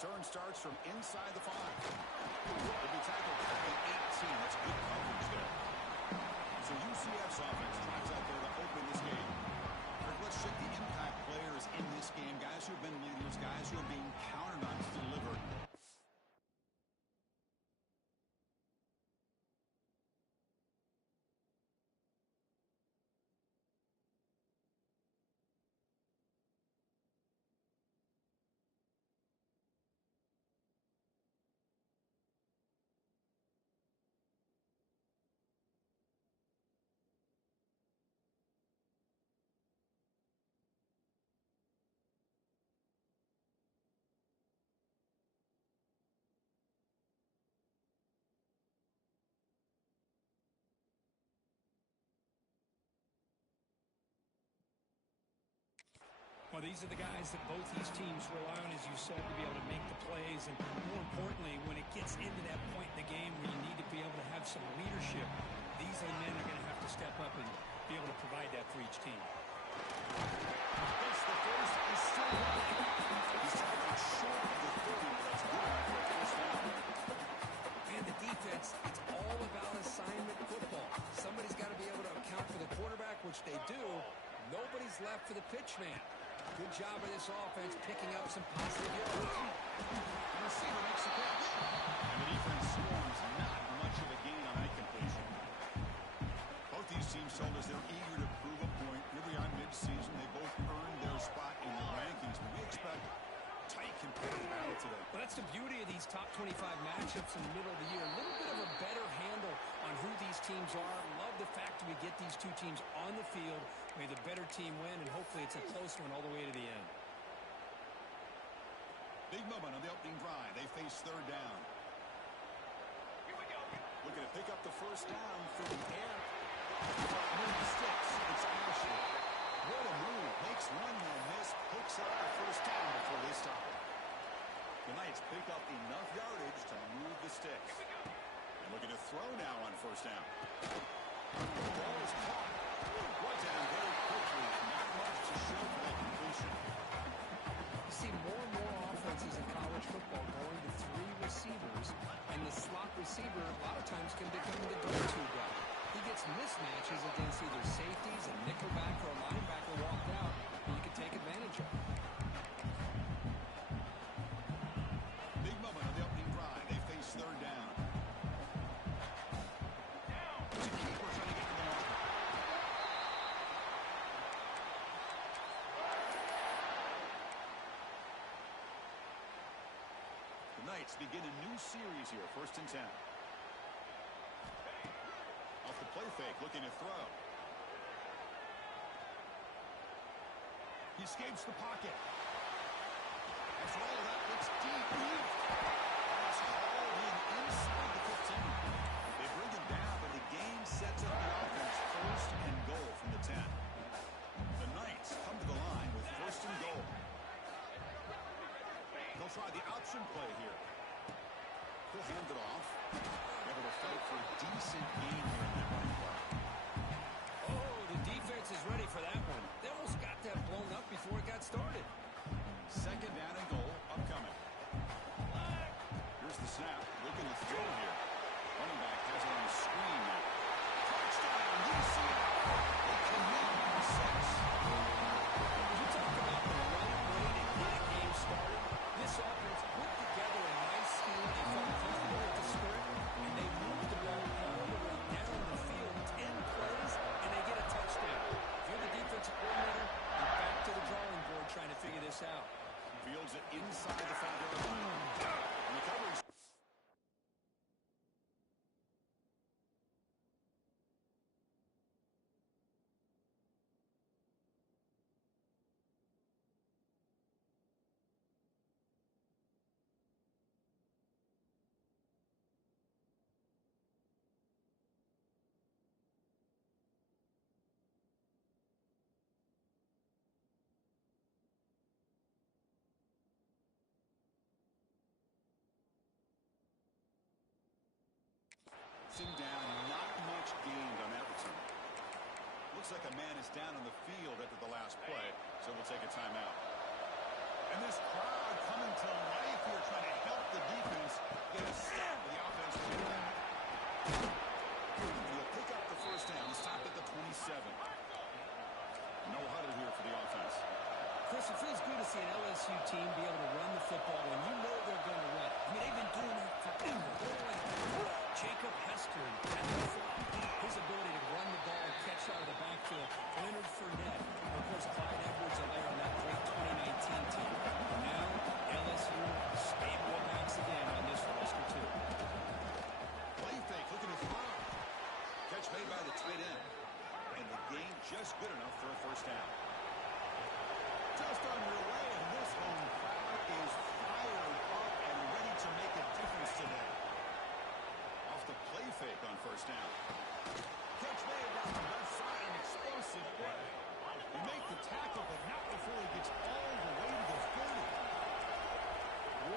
Return starts from inside the 5. He'll be tackled at the 18. That's good coverage there. So UCF's offense drives out there to open this game. Let's check the impact players in this game. Guys who have been leaders, guys who are being counted on to deliver. Well, these are the guys that both these teams rely on, as you said, to be able to make the plays. And more importantly, when it gets into that point in the game where you need to be able to have some leadership, these men are going to have to step up and be able to provide that for each team. It's the first. He's still running. He's tackled short of the 30. That's good for a first down. And the defense, it's all about assignment football. Somebody's got to be able to account for the quarterback, which they do. Nobody's left for the pitch man. Good job of this offense picking up some positive yards. The receiver makes the catch. And the defense swarms not much of a gain on that completion. Both these teams told us they're eager to prove a point. Here we are mid-season. They both earned their spot in the rankings, but we expect tight competitive battle today. Well, that's the beauty of these top 25 matchups in the middle of the year. A little bit of a better handle on who these teams are. Love the fact that we get these two teams on the field. May the better team win, and hopefully it's a close one all the way to the end. Big moment on the opening drive. They face third down. Here we go. Looking to pick up the first down through the air. Move the sticks. It's Ashley. What a move. Makes one man miss. Picks up the first down before they stop it. The Knights pick up enough yardage to move the sticks. And looking to throw now on first down. The ball is caught. Brought down very quickly. Not much to show for that completion. You see more and more offenses in college football going to 3 receivers, and the slot receiver a lot of times can become the go-to guy. He gets mismatches against either safeties, a nickelback, or a linebacker walked out, and you can take advantage of it. Big moment on the opening drive. They face third down. There's a keeper trying to get to the marker. The Knights begin a new series here, 1st and 10. Off the play fake, looking to throw. He escapes the pocket. As well, that looks deep. It's hauled in inside the 15. They bring him down, but the game sets up the offense 1st and goal from the 10. The Knights come to the line with 1st and goal. They'll try the option play here. He'll hand it off. Able to fight for a decent gain here in that running play. Oh, the defense is ready for that one. They almost got that blown up before it got started. 2nd down and goal upcoming. Here's the snap. Looking to throw here. Running back has it on the screen now. Touchdown, UCF. They commit on 6. You talk about the right way to get a game started. This offense put together a nice scheme. They felt comfortable with the script, and they moved the ball all the way down the field. 10 plays, and they get a touchdown. If you're the defensive coordinator, you're back to the drawing board trying to figure this out. Fields it inside the 5-yard line. And the coverage. Down, not much gained on that return. Looks like a man is down on the field after the last play, so we'll take a timeout. And this crowd coming to life here, trying Chris, it feels good to see an LSU team be able to run the football when you know they're going to run. I mean, they've been doing that forever. Jacob Hester and Kevin Flock, his ability to run the ball and catch out of the backfield. Leonard Fournette, and of course, Clyde Edwards-Helaire on that great 2019 team. Now, LSU stable backs again on this roster, too. Play fake, looking to throw. Catch made by the tight end. And the game just good enough for a first down. Just underway, and this home crowd is fired up and ready to make a difference today. Off the play fake on first down. Catch made down the left side, an explosive play. You make the tackle, but not before he gets all the way to the 30.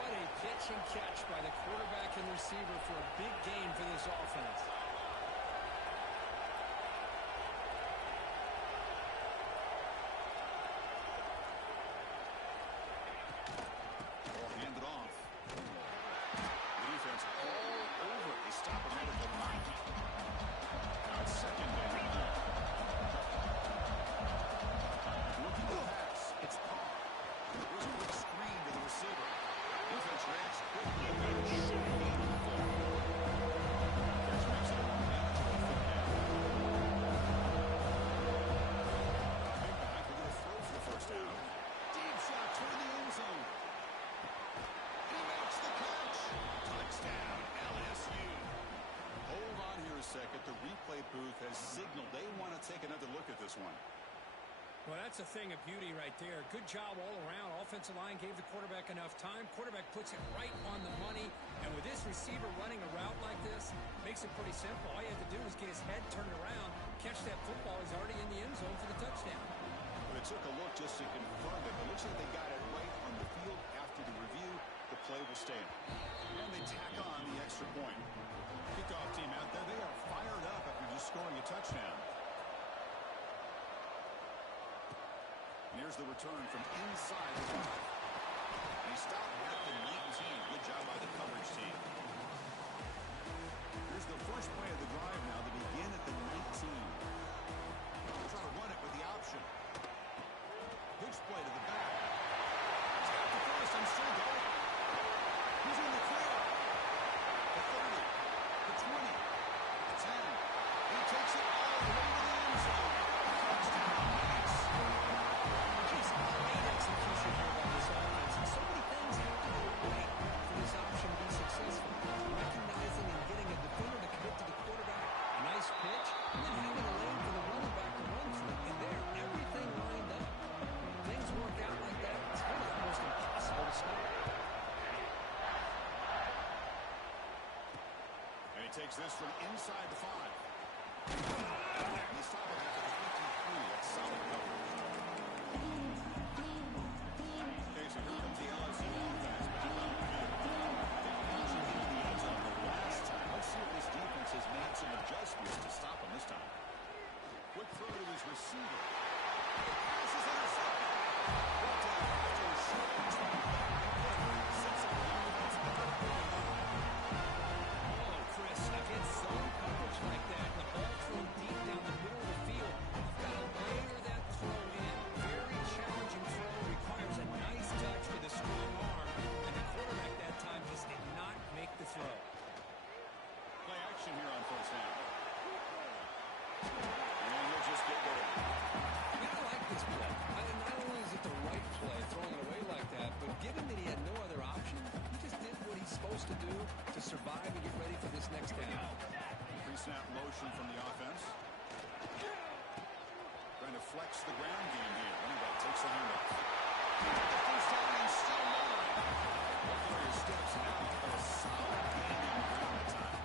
What a pitch and catch by the quarterback and receiver for a big gain for this offense. Signal they want to take another look at this one. Well, that's a thing of beauty right there. Good job all around. Offensive line gave the quarterback enough time. Quarterback puts it right on the money. And with this receiver running a route like this, makes it pretty simple. All you have to do is get his head turned around, catch that football. He's already in the end zone for the touchdown. But it took a look just to confirm it. It looks like they got it right on the field. After the review, the play will stand. And they tack on the extra point. Kickoff team out there, they are fired up after just scoring a touchdown. And here's the return from inside the 5. And he stopped at the 19. Good job by the coverage team. Here's the first play of the drive now to begin at the 19. They'll try to run it with the option. Pitch play to the back. He's got the first and still going. He's in the clear. The 30. The 20. The 10. He takes it all the way to the end zone. Touchdown. Nice. Just great execution here by this offense. And so many things have to go right for this option to be successful. Recognizing and getting a defender to commit to the quarterback, a nice pitch, and then having a lane for the running back to run through. And there, everything lined up. Things work out like that. It's really almost impossible to stop. And he takes this from inside the 5. He stopped it at the 23. That's solid coverage. Okay, so here comes the LSU offense back on the field. They launched into the end zone the last time. Let's see if this defense has made some adjustments to stop him this time. Quick throw to his receiver. The pass is intercepted. Brought down after a short return. Sets up the offense at the 39. Oh, Chris, against zone coverage like that, and the ball thrown deep down the middle of the field, you've got to layer that throw in. Very challenging throw, requires a nice touch with a strong arm, and the quarterback that time just did not make the throw. Play action here on first down. And we'll just get rid of it. You gotta like this play. Not only is it the right play, throwing it away like that, but given that he had no other option, he just did what he's supposed to do to survive and get ready for this next down. Pre-snap motion from the offense. Trying to flex the ground game here. Running back takes the handoff. The first down and still mine. Warrior steps out for a solid gain on ground time.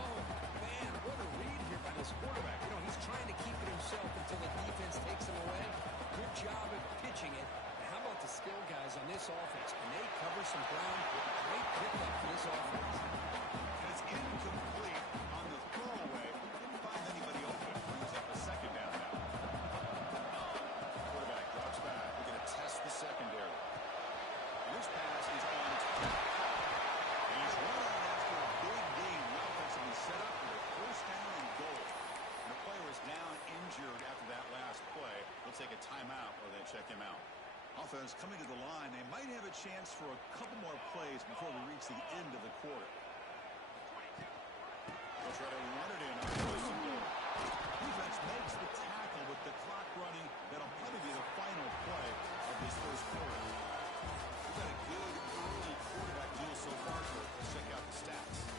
Oh, man, what a read here by this quarterback. You know, he's trying to keep it himself until the defense takes him away. Good job at pitching it. And how about the skill guys on this offense? Can they cover some ground? Great pickup for this offense. And it's incomplete on the throwaway. Didn't find anybody open. Brings up a second down now. Quarterback drops back. We're going to test the secondary. And this pass is on target. And he's run out after a big gain. The offense will be set up for a first down and goal. And the player is down injured after that last play. They'll take a timeout or they check him out. offense coming to the line. They might have a chance for a couple more plays before we reach the end of the quarter. They'll try to run it in on first and goal. Defense makes the tackle with the clock running. That'll probably be the final play of this first quarter. We've got a good early quarterback duel so far. Let's check out the stats.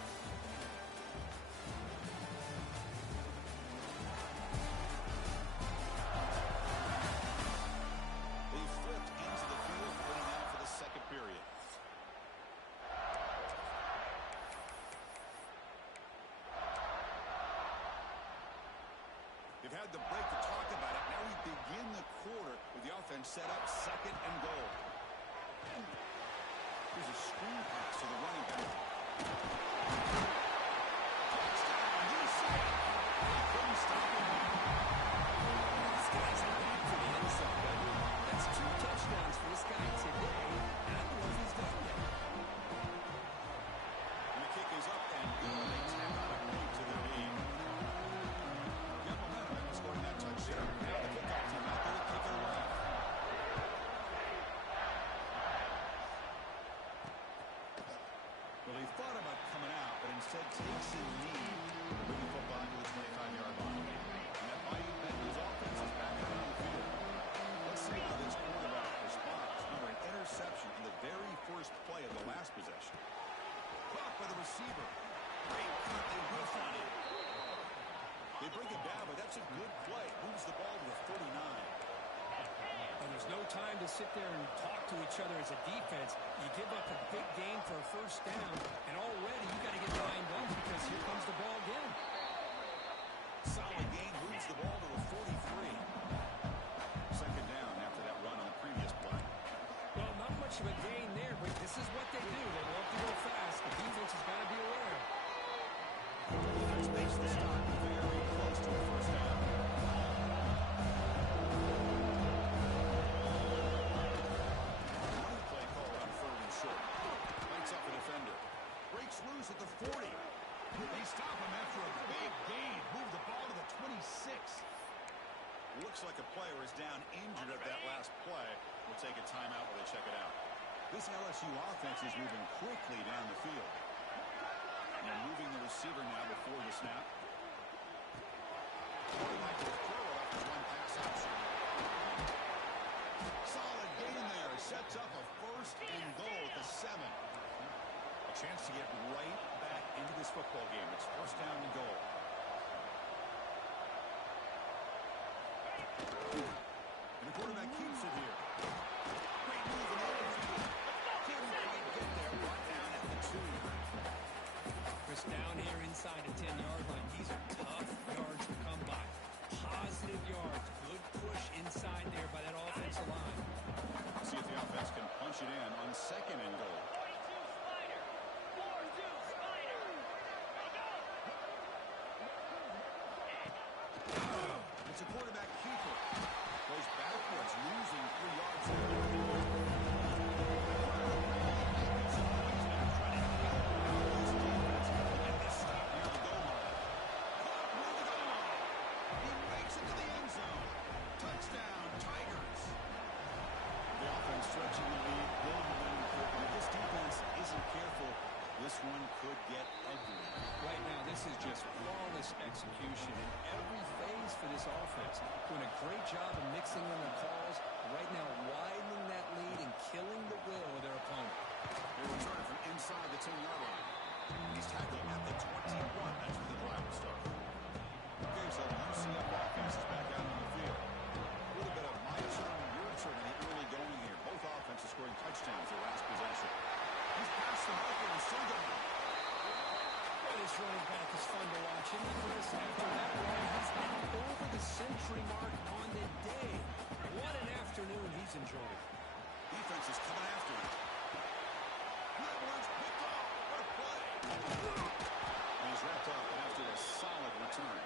They flipped into the field, ready now for the second period. They've had the break to talk about it. Now we begin the quarter with the offense set up second and goal. Here's a screen pass to the running back. Touchdown, USA! Couldn't stop him. This guy's not back for the end zone, baby. That's 2 touchdowns for this guy today. I don't know if he's done yet. And the kick is up and good. They tap out a point to their lead. Got momentum after scoring that touchdown. Now the kickoff team out there to kick it away. Well, he thought about coming out, but instead takes a knee, moving the football to the 25-yard line. And that Bayou Bengals offense is back out on the field. Let's see how this quarterback responds. Remember, an interception in the very first play of the last possession. Caught by the receiver. Great cut. They whiff on it. They bring it down, but that's a good play. Moves the ball to the 49. And there's no time to sit there and talk to each other as a defense. You give up a big gain for a first down, and already you got to get lined up because here comes the ball again. Solid gain, moves the ball to the 43. Second down after that run on the previous play. Well, not much of a gain there, but this is what they do. They love to go fast. The defense has got to be aware. Defense makes the stop very close to the first down. Running play called on third and short. Lights up a defender. Breaks loose at the 40. They stop him after a big gain. Move the ball to the 26. Looks like a player is down injured at that last play. We'll take a timeout while they check it out. This LSU offense is moving quickly down the field. And moving the receiver now before the snap. Quarterback will throw it off his run pass option. Solid gain there. Sets up a first and goal at the 7. A chance to get right back into this football game. It's first down and goal. And the quarterback keeps it here. Great move in the open field. Couldn't quite get there. Brought down at the 2. Chris, down here inside the 10-yard line. These are tough yards to come by. Positive yards. Good push inside there by that offensive line. See if the offense can punch it in on second and goal. 42 Spider. 42 Spider. It's a quarterback keeper. Goes backwards, losing 3 yards there. And this stop near the goal line. Caught near the goal line. He makes it to the end zone. Touchdown, Tigers. The offense stretching the lead, building momentum quickly. If this defense isn't careful, this one could get ugly. Right now, this is just flawless execution in every phase for this offense. Doing a great job of mixing in the calls. Right now, widening that lead and killing the will of their opponent. They return from inside the 10-yard line. He's tackled at the 21. That's where the drive will start. Okay, so UCF offense is back out on the field. A little bit of my turn, your turn in the early going here. Both offenses scoring touchdowns their last possession. He's past the marker and still going. Well, this running back is fun to watch. And Chris, after that run, he's now over the century mark on the day. What an afternoon he's enjoying. Defense is coming after him. Edwards picked off. What a play. And he's wrapped up after a solid return.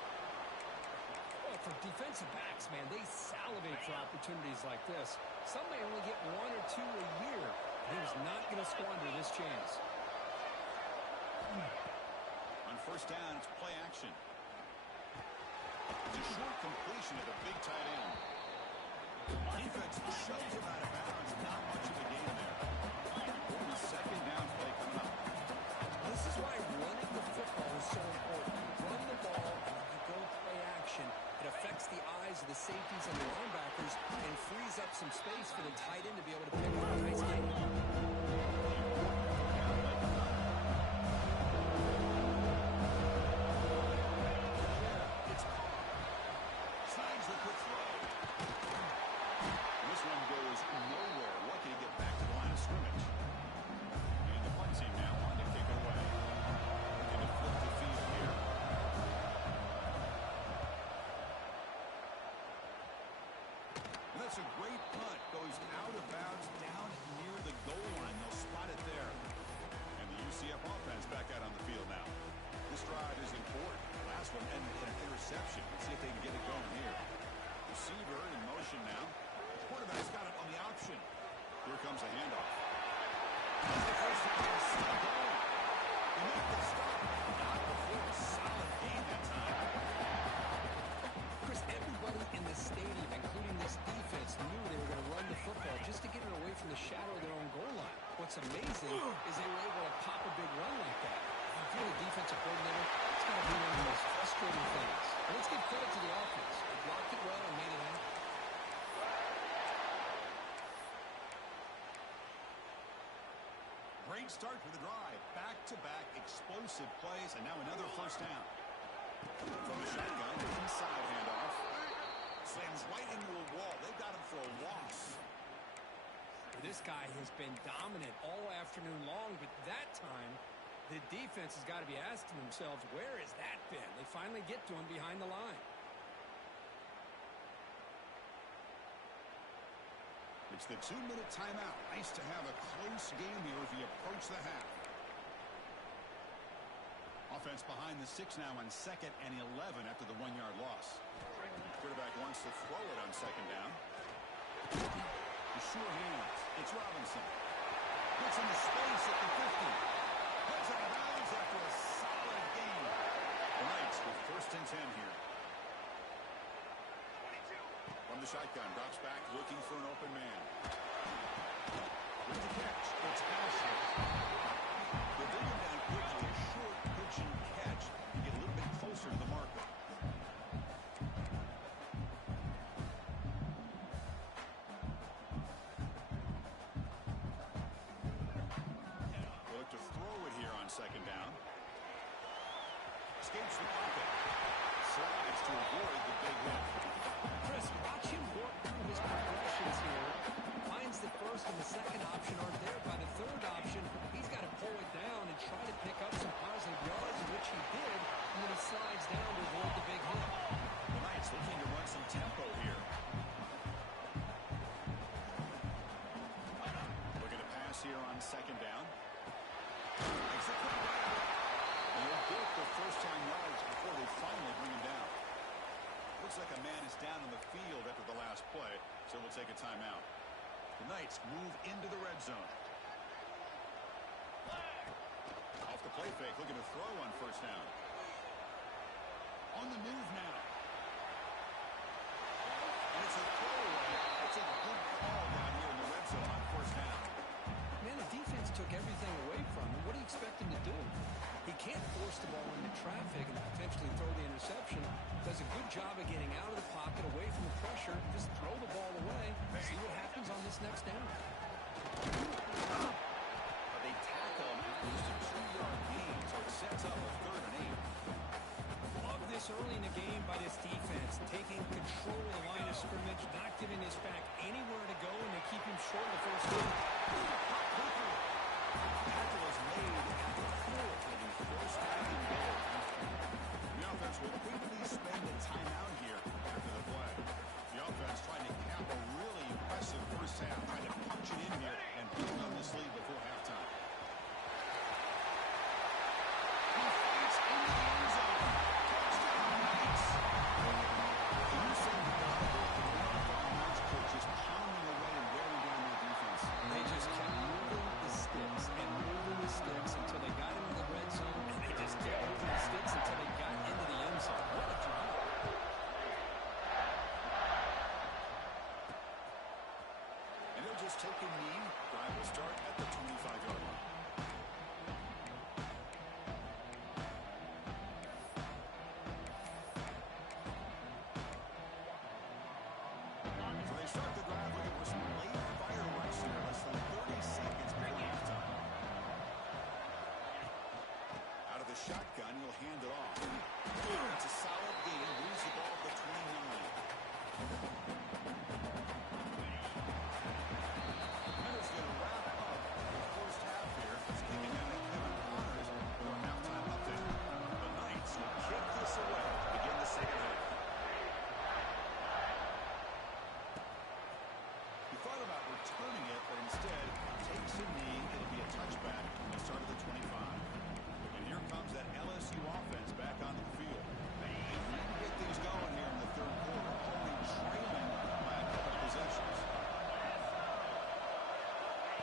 Well, for defensive backs, man, they salivate for opportunities like this. Some may only get 1 or 2 a year. He was not going to squander this chance. On first down, it's play action. It's a short completion of the big tight end. Defense shoves him out of bounds. Not much of a gain there. The second down play coming up. This is why running the football is so important. Run the ball, and if you go play action, it affects the eyes of the safeties and the linebackers and frees up some space for the tight end to be able to pick up a nice gain. It's Carr. Signs the quick throw. This one goes nowhere. Lucky to get back to the line of scrimmage. And the punt team now on to kick it away. Looking to flip the field here. And that's a great punt. Goes out of bounds down near the goal line. They'll spot it there. And the UCF offense back out on the field now. This drive is important. Last one ended in an interception. Let's see if they can get it going here. Receiver in motion now. Quarterback's got it on the option. Here comes a handoff. That's the first time he's still going. He made the stop. Not before a solid game that time. Chris, everybody in the stadium, including this defense, knew they were going to run the football just to get it away from the shadow of their own goal line. What's amazing is they were able to pop a big run like that. If you're the defensive coordinator, it's got to be one of the most frustrating things. But let's give credit to the offense. They blocked it well and made it happen. Great start for the drive. Back-to-back explosive plays, and now another first down. From the shotgun, inside handoff. Slams right into a wall. They've got him for a loss. This guy has been dominant all afternoon long, but that time, the defense has got to be asking themselves, where has that been? They finally get to him behind the line. It's the 2-minute timeout. Nice to have a close game here as we approach the half. Offense behind the 6 now on 2nd and 11 after the 1-yard loss. Quarterback wants to throw it on 2nd down. The sure hands. It's Robinson. Gets into space at the 50. Gets out of bounds after a solid game. The Knights with 1st and 10 here. From the shotgun, drops back, looking for an open man. With the catch, it's Ashley. They'll bring him down quickly, a short pitch and catch to get a little bit closer to the marker. They look to throw it here on 2nd down. Escapes the pocket. Slides to avoid the big hit. Chris, watch him work through his progressions here. Finds the 1st and the 2nd option aren't there. By the 3rd option, he's got to pull it down and try to pick up some positive yards, which he did, and then he slides down to avoid the big hit. The Knights looking to run some tempo here. Looking to pass here on 2nd down. Makes the cut right. And they'll get the first-time yards before they finally bring him down. Looks like a man is down on the field after the last play, so we'll take a timeout. The Knights move into the red zone. Off the play fake, looking to throw on 1st down. On the move now. And it's a throwaway. It's a good call down here in the red zone on 1st down. Man, the defense took everything away from him. What do you expect him to do? He can't force the ball into traffic and potentially throw the interception. Does a good job of getting out of the pocket, away from the pressure. Just throw the ball away. See what happens on this next down. But they tackle him at least a 2-yard gain, so it sets up a 3rd and 8. Love this early in the game by this defense. Taking control of the line of scrimmage, not giving this back anywhere to go, and they keep him short of the 1st down. Tackle is made at the 4th with the 1st down and goal. The offense will quickly spend a timeout here after the play. The offense trying to cap a really impressive first half, trying to punch it in here and build on this lead before halftime. He fights into the end zone. Touchdown, Knights. Can you say that the Knights coach is pounding away and wearing down their defense? They just kept moving They'll start at the 25-yard line. So they start the drive looking for some late fireworks here. Less than 30 seconds before halftime. Out of the shotgun, he'll hand it off. It's a solid gain. Moves the ball to the 29. Hunter's going to wrap up the first half here. He's kicking out at Kevin Connors for a halftime update. The Knights will kick this away to begin the second half. He thought about returning it, but instead takes a knee. It'll be a touchback from the start of the 25. And here comes that LSU offense back onto the field. They need to get things going here in the third quarter, only trailing by a couple possessions.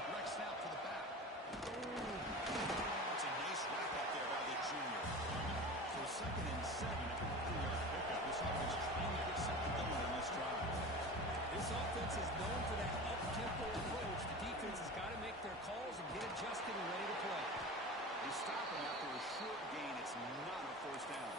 Direct snap to the back. It's a nice wrap up there by the junior. So 2nd and 7 after a 3-yard pickup. This offense trying to get something going on this drive. This offense is known for that up-tempo approach. The defense has got to make their calls and get adjusted and ready to play. They stop him after a short gain. It's not a first down.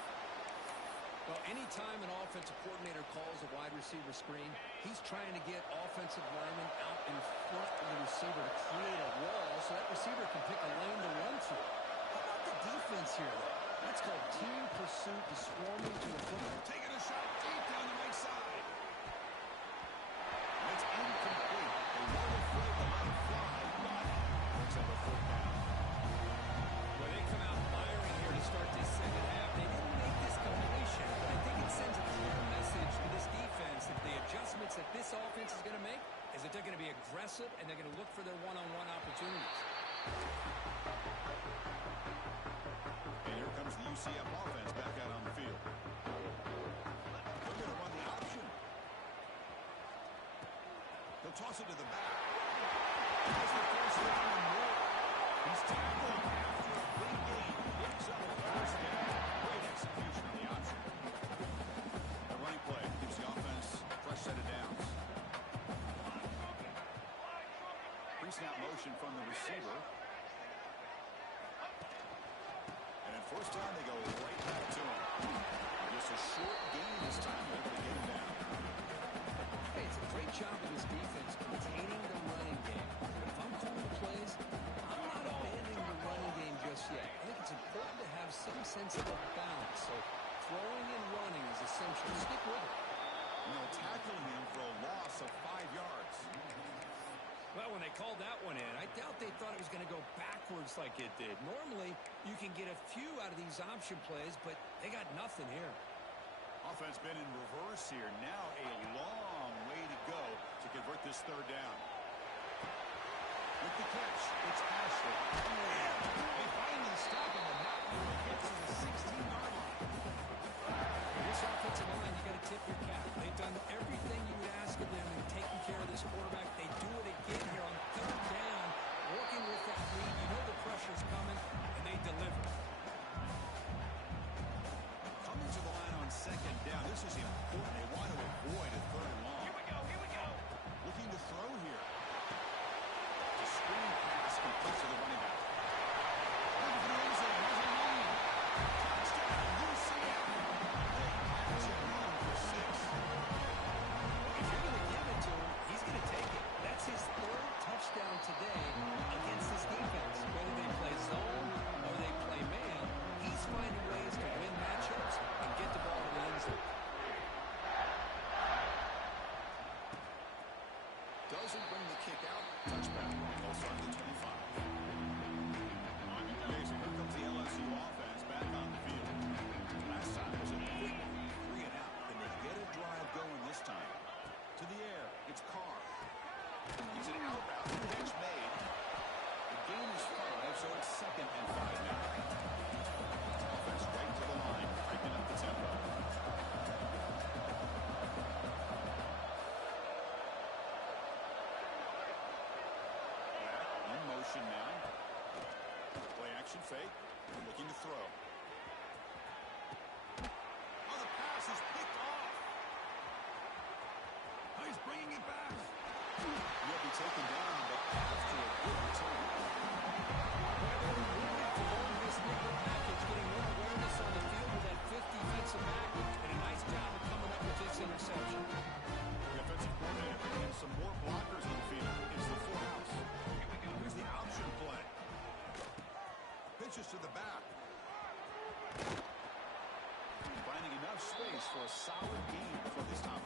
Well, anytime an offensive coordinator calls a wide receiver screen, he's trying to get offensive linemen out in front of the receiver to create a wall so that receiver can pick a lane to run through. How about the defense here, though? That's called team pursuit and swarming to the football. Taking a shot deep down the right side. It's incomplete. They weren't afraid to let it fly, but picks up a 4th down. Well, they come out firing here to start this second half. They didn't make this completion, but I think it sends a clear message to this defense that the adjustments that this offense is going to make is that they're going to be aggressive and they're going to look for their one-on-one opportunities. And here comes the UCF offense back out on the field. They're going to run the option. They'll toss it to the back. That's the first down and more. He's tackled after a big gain. Picks up a first down. Great execution on the option. The running play gives the offense a fresh set of downs. Pre-snap motion from the receiver. And at first down, they go right back to him. Just a short gain this time. They're going to get him down. Hey, it's a great job of this defense containing the running game. But if I'm calling the plays, I'm not abandoning the running game just yet. I think it's important to have some sense of balance. So throwing and running is essential. Stick with it. And they'll tackle him for a loss of 5 yards. Well, when they called that one in, I doubt they thought it was going to go backwards like it did. Normally, you can get a few out of these option plays, but they got nothing here. Offense been in reverse here. Now a long way to go to convert this 3rd down. With the catch, it's Ashley. They finally stop him, and not when he gets to the 16-yard line. This offensive line, you got to tip your cap. They've done everything you would ask of them in taking care of this quarterback. They do it again here on 3rd down, working with that lead. You know the pressure's coming, and they deliver. Coming to the line on 2nd down. This is important. They want to avoid a 3rd and long. Here we go, here we go. Looking to throw here. The screen pass complete to the running back. Looking for the end zone. There's a lead. Touchdown, UCF. Big catch and run for 6. If you're going to give it to him, he's going to take it. That's his 3rd touchdown today against this defense. Whether they play zone or they play man, he's finding ways to win matchups and get the ball to the end zone. Doesn't bring the kick out. Touchback. They'll start at the 25. Amazing. Here comes the LSU offense back on the field. Last time was a quick 3 and out. And they get a drive going this time. To the air. It's Carr. He's an out route. Catch made. The gain is 5, so it's 2nd and 5 now. Offense right to the line. Breaking up the tempo. In motion now. Play action fake. Looking to throw. Oh, the pass is picked off. Oh, he's bringing it back. He'll be taken down, but paths to a good return. Well, they were rewarded for going this nickel package, getting more awareness on the field with that fifth defensive back, and a nice job of coming up with this interception. The offensive coordinator and some more blockers on the field. It's the full house. Here's the option play. Pitches to the back. Finding enough space for a solid gain before they stop.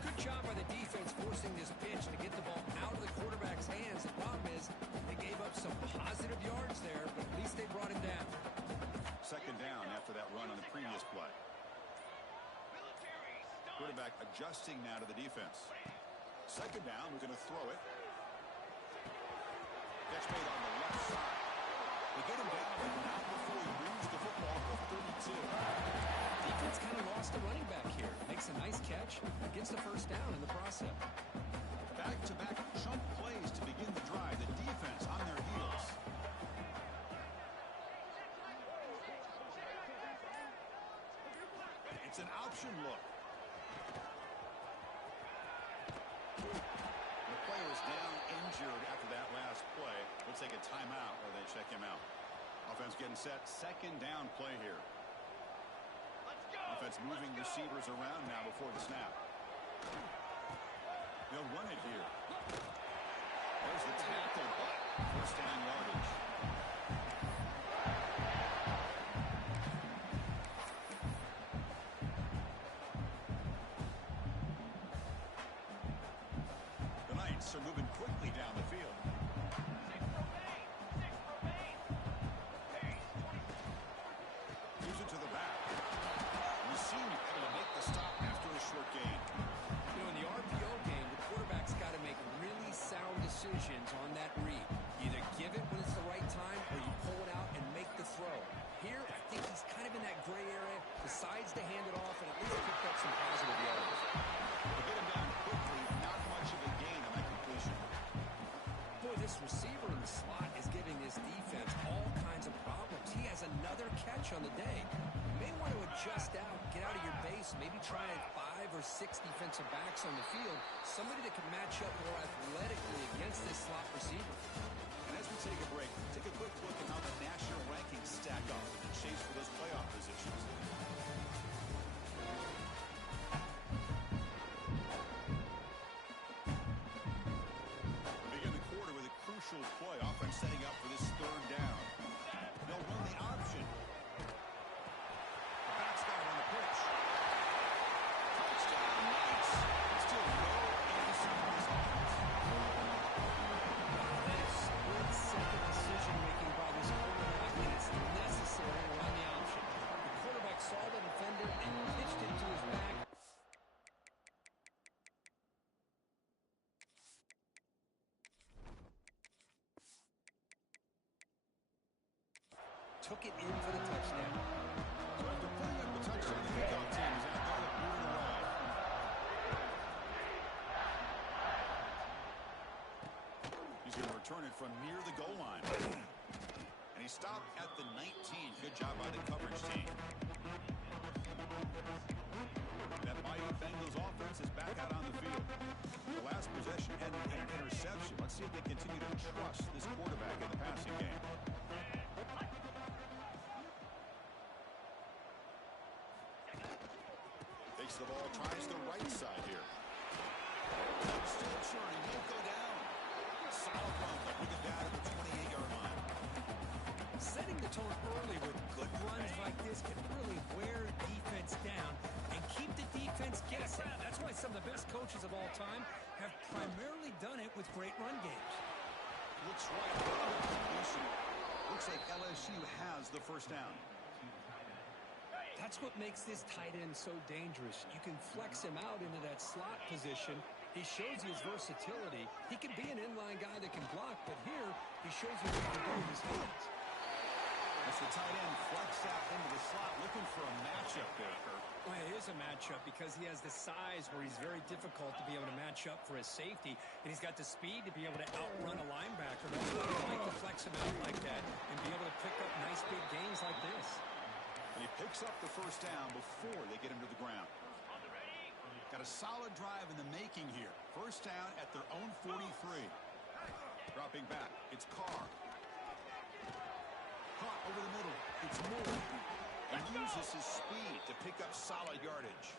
Good job by the defense forcing this pitch to get the ball out of the quarterback's hands. The problem is they gave up some positive yards there, but at least they brought him down. Second down after that run on the previous play. Quarterback adjusting now to the defense. Second down, we're going to throw it. Catch made on the left side. They get him down, but not before he moves the football to 32. Defense kind of lost the running back here. Makes a nice catch and gets the first down in the process. Back-to-back chunk plays to begin the drive. The defense on their heels. It's an option look. The player is down injured after that last play. We'll take a timeout where they check him out. Offense getting set. Second down play here. Offense moving receivers around now before the snap. They'll run it here. There's the tackle, but first down yardage. The Knights are moving quickly down the field. Gives it to the back. Receiver able to make the stop after a short gain. You know, in the RPO game, the quarterback's got to make really sound decisions on that read. Either give it when it's the right time or you pull it out and make the throw. Here, I think he's kind of in that gray area, decides to hand it off and at least pick up some positive yards. They get him down quickly, not much of a gain on that completion. Boy, this receiver in the slot is giving this defense all kinds of problems. He has another catch on the day. You may want to adjust out, get out of your base, maybe try 5 or 6 defensive backs on the field, somebody that can match up more athletically against this slot receiver. And as we take a break, take a quick look at how the national rankings stack up in the chase for those playoff positions. Begin the quarter with a crucial play. Offense setting up for this third down. They'll run the option. The back's got it on the pitch. Touchdown, Knights. Still no answer from this offense. That is split-second decision-making by this quarterback, and it's necessary to run the option. The quarterback saw the defender and pitched it to his back. Took it in for the touchdown. So after putting up the touchdown, the kickoff team is out there moving away. He's going to return it from near the goal line. And he stopped at the 19. Good job by the coverage team. That mighty Bengals offense is back out on the field. The last possession ended in an interception. Let's see if they continue to trust this quarterback in the passing game. Takes the ball, tries the right side here. Still churning, won't go down. Solid run, but with the bat at the 28-yard line. Setting the tone early with good runs like this can really wear defense down and keep the defense guessing. That's why some of the best coaches of all time have primarily done it with great run games. Looks right. Looks like LSU has the first down. That's what makes this tight end so dangerous. You can flex him out into that slot position. He shows his versatility. He can be an inline guy that can block, but here he shows you what he can do with his hands. As the tight end flexed out into the slot, looking for a matchup there, Kirk. Well, it is a matchup because he has the size where he's very difficult to be able to match up for his safety, and he's got the speed to be able to outrun a linebacker. That's why I like to flex him out like that and be able to pick up nice big gains like this. And he picks up the first down before they get him to the ground. Got a solid drive in the making here. First down at their own 43. Dropping back. It's Carr. Caught over the middle. It's Moore. And uses his speed to pick up solid yardage.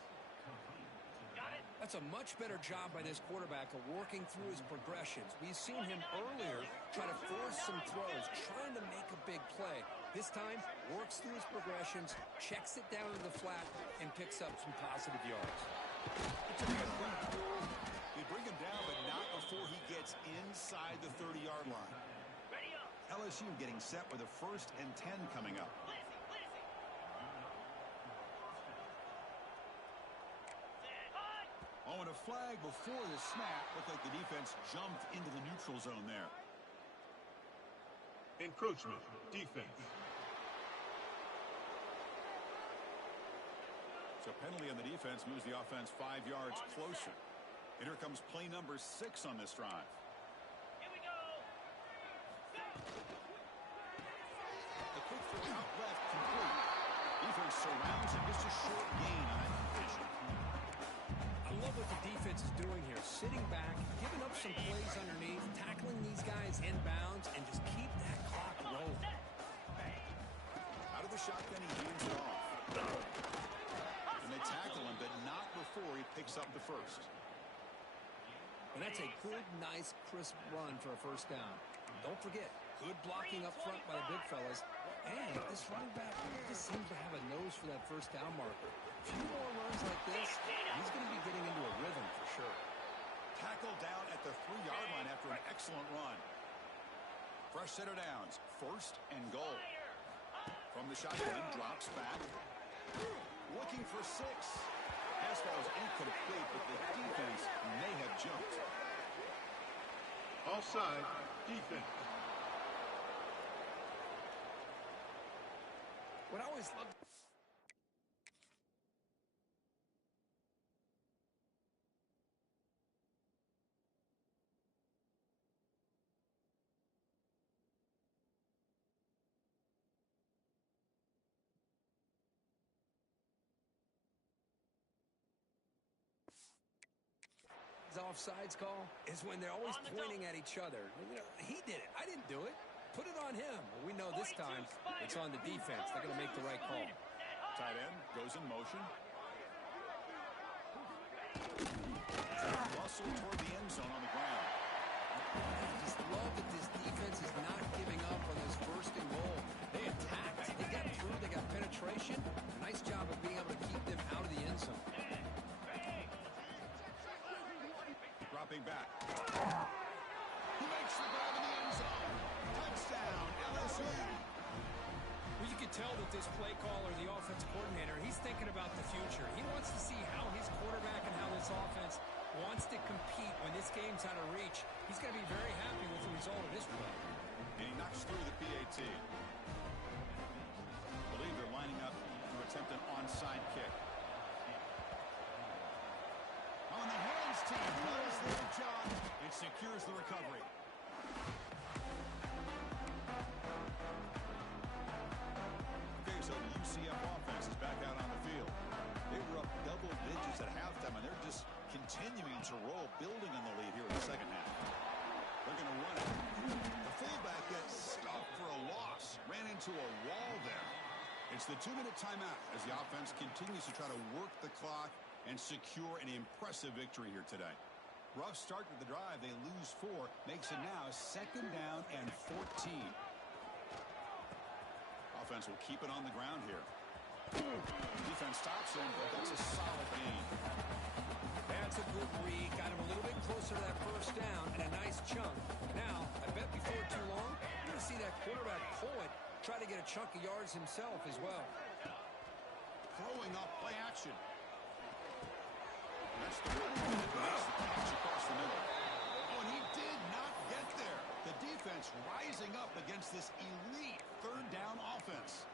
That's a much better job by this quarterback of working through his progressions. We've seen him earlier try to force some throws, trying to make a big play. This time, works through his progressions, checks it down to the flat, and picks up some positive yards. They bring him down, but not before he gets inside the 30-yard line. LSU getting set with a 1st and 10 coming up. Oh, and a flag before the snap. Looked like the defense jumped into the neutral zone there. Encroachment, defense. So penalty on the defense moves the offense 5 yards closer. And here comes play number 6 on this drive. Here we go. The quick throw out left complete. Defense surrounds him. Just a short gain on that completion. I love what the defense is doing here. Sitting back, giving up some plays underneath, tackling these guys in bounds, and just keep that clock rolling. Out of the shotgun, he hands it off. And they tackle him, but not before he picks up the first. And that's a good, nice, crisp run for a first down. Don't forget, good blocking up front by the big fellas. And this running back just seems to have a nose for that first down marker. A few more runs like this, he's going to be getting into a rhythm for sure. Tackled down at the 3-yard line after an excellent run. Fresh set of downs. 1st and goal. From the shotgun, drops back. Looking for 6. Pass ball ain't complete, but the defense may have jumped. Offside, defense. What I always love. Offsides call is when they're always pointing at each other. You know, he did it. I didn't do it. Put it on him. Well, we know this time it's on the defense. They're going to make the right call. Tight end goes in motion. Muscle toward the end zone on the ground. I just love that this defense is not giving up on this 1st and goal. They attacked. They got through. They got penetration. Nice job of being able to keep them out of the end zone. Dropping back. He makes the grab in the end zone. Touchdown, LSU. Well, you can tell that this play caller, the offensive coordinator, he's thinking about the future. He wants to see how his quarterback and how this offense wants to compete when this game's out of reach. He's going to be very happy with the result of this play. And he knocks through the PAT. Believe they're lining up to attempt an onside kick. On the hands team does their job. It secures the recovery. Okay, so the UCF offense is back out on the field. They were up double digits at halftime, and they're just continuing to roll, building on the lead here in the second half. They're going to run it. The fullback gets stopped for a loss. Ran into a wall there. It's the 2-minute timeout as the offense continues to try to work the clock and secure an impressive victory here today. Rough start to the drive. They lose 4. Makes it now 2nd down and 14. Offense will keep it on the ground here. Defense stops him, but that's a solid gain. That's a good read. Got him a little bit closer to that first down and a nice chunk. Now, I bet before too long, you're going to see that quarterback pull it, try to get a chunk of yards himself as well. Throwing up play action. That's the running back who makes the catch across the middle. Oh, and he did not get there. The defense rising up against this elite 3rd down offense.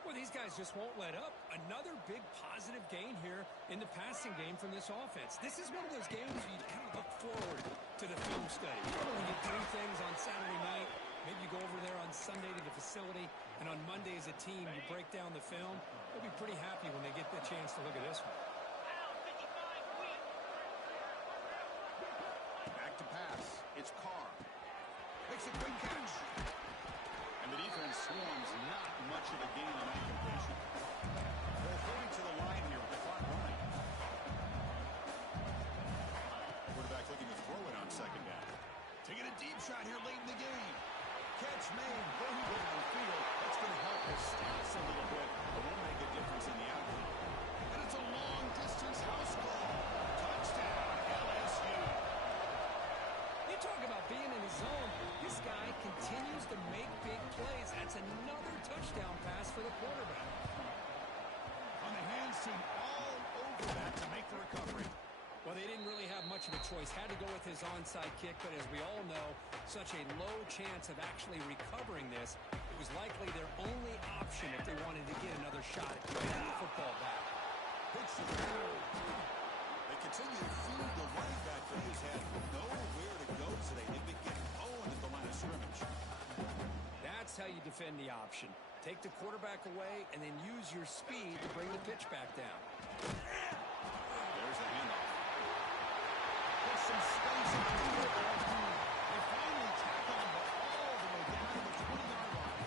Well, these guys just won't let up. Another big positive gain here in the passing game from this offense. This is one of those games where you kind of look forward to the film study. When you do things on Saturday night, maybe you go over there on Sunday to the facility, and on Monday as a team, you break down the film. They'll be pretty happy when they get the chance to look at this one. Back to pass. It's Carr. deep shot here late in the game. Catch made. Boom, down the field. That's going to help his stats a little bit, but won't make a difference in the outcome. And it's a long-distance house call. Touchdown, LSU. You talk about being in his zone. This guy continues to make big plays. That's another touchdown pass for the quarterback. On the hands team all over that to make the recovery. Well, they didn't really have much of a choice. Had to go with his onside kick, but as we all know, such a low chance of actually recovering this. It was likely their only option if they wanted to get another shot at getting the football back. They continue to feed the running back, but he's had nowhere to go today. They've been getting Owen at the line of scrimmage. That's how you defend the option. Take the quarterback away and then use your speed to bring the pitch back down. There's the handoff. There's some space in the field. They finally tackle him all the way down to the 20-yard line.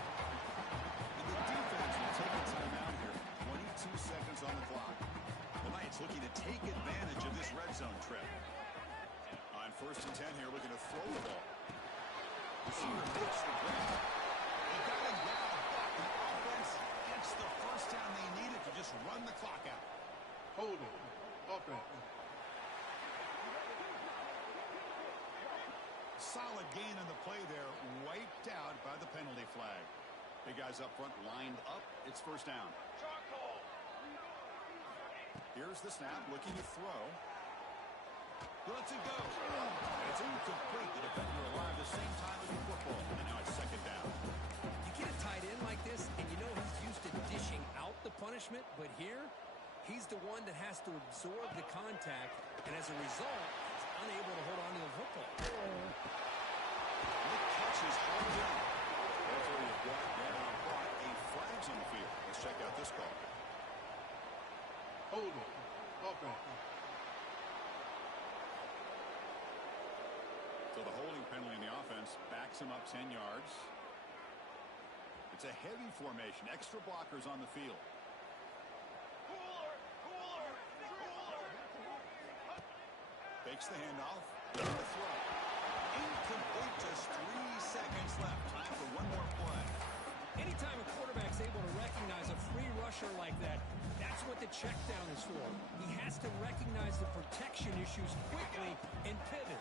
And the defense will take a timeout here. 22 seconds on the clock. The Knights looking to take advantage of this red zone trip. On 1st and 10 here, looking to throw the ball. Receiver makes the grab. They got him down, but the offense gets the first down they needed to just run the clock out. Holding. Offense. Solid gain on the play there, wiped out by the penalty flag. Big guys up front lined up. It's 1st down. Charcoal. Here's the snap, looking to throw. Lets it go. And it's incomplete. The defender arrived the same time as the football. And now it's 2nd down. You get a tight end like this, and you know he's used to dishing out the punishment, but here, he's the one that has to absorb the contact, and as a result, he's unable to hold on to the football. The catch is hauled in. Therefore, he's brought down, but a flag's on the field. Let's check out this call. Holding. Offense. So the holding penalty in the offense backs him up 10 yards. It's a heavy formation. Extra blockers on the field. Cooler. Cooler. Cooler. Fakes the handoff. The throw. Incomplete. Just 3 seconds left. Time for one more play. Anytime a quarterback's able to recognize a free rusher like that, that's what the check down is for. He has to recognize the protection issues quickly and pivot.